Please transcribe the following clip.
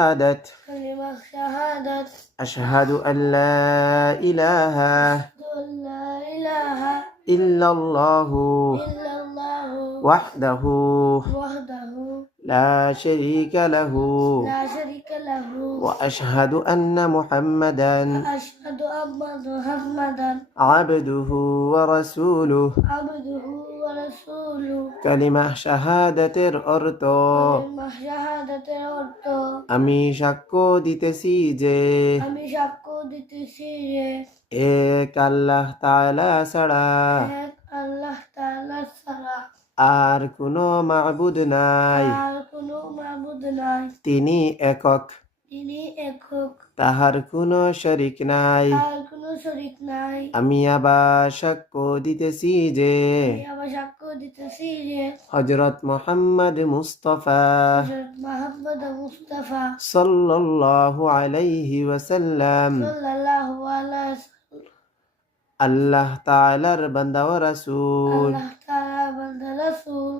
شهادة. كلمة شهادة. أشهد أن لا إله لا إله إلا الله إلا الله وحده وحده لا شريك له لا شريك له. وأشهد أن محمدا أشهد أن محمدا عبده ورسوله عبده ورسوله কালিমা শাহাদাতের অর্থ আমি সাক্ষ্য দিতেছি যে আমি সাক্ষ্য দিতেছি যে এক আল্লাহ তাআলা ছাড়া এক আল্লাহ তাআলা ছাড়া আর কোনো মাবুদ নাই। আর কোনো মাবুদ নাই। তিনি একক। তিনি একক। তাহার কোনো শরিক নাই। কোনো শরীক নাই। আমি আবার সাক্ষ্য দিতেছি যে আবার সাক্ষ্য দিতেছি যে হজরত মোহাম্মদ মুস্তফা হযরত মুহাম্মদ মুস্তাফা সাল্লাল্লাহু আলাইহি ওয়াসাল্লাম সাল্লাল্লাহু আলাইহি আল্লাহ তাআলার বান্দা ও রাসূল। আল্লাহ তাআলা বান্দা রাসূল।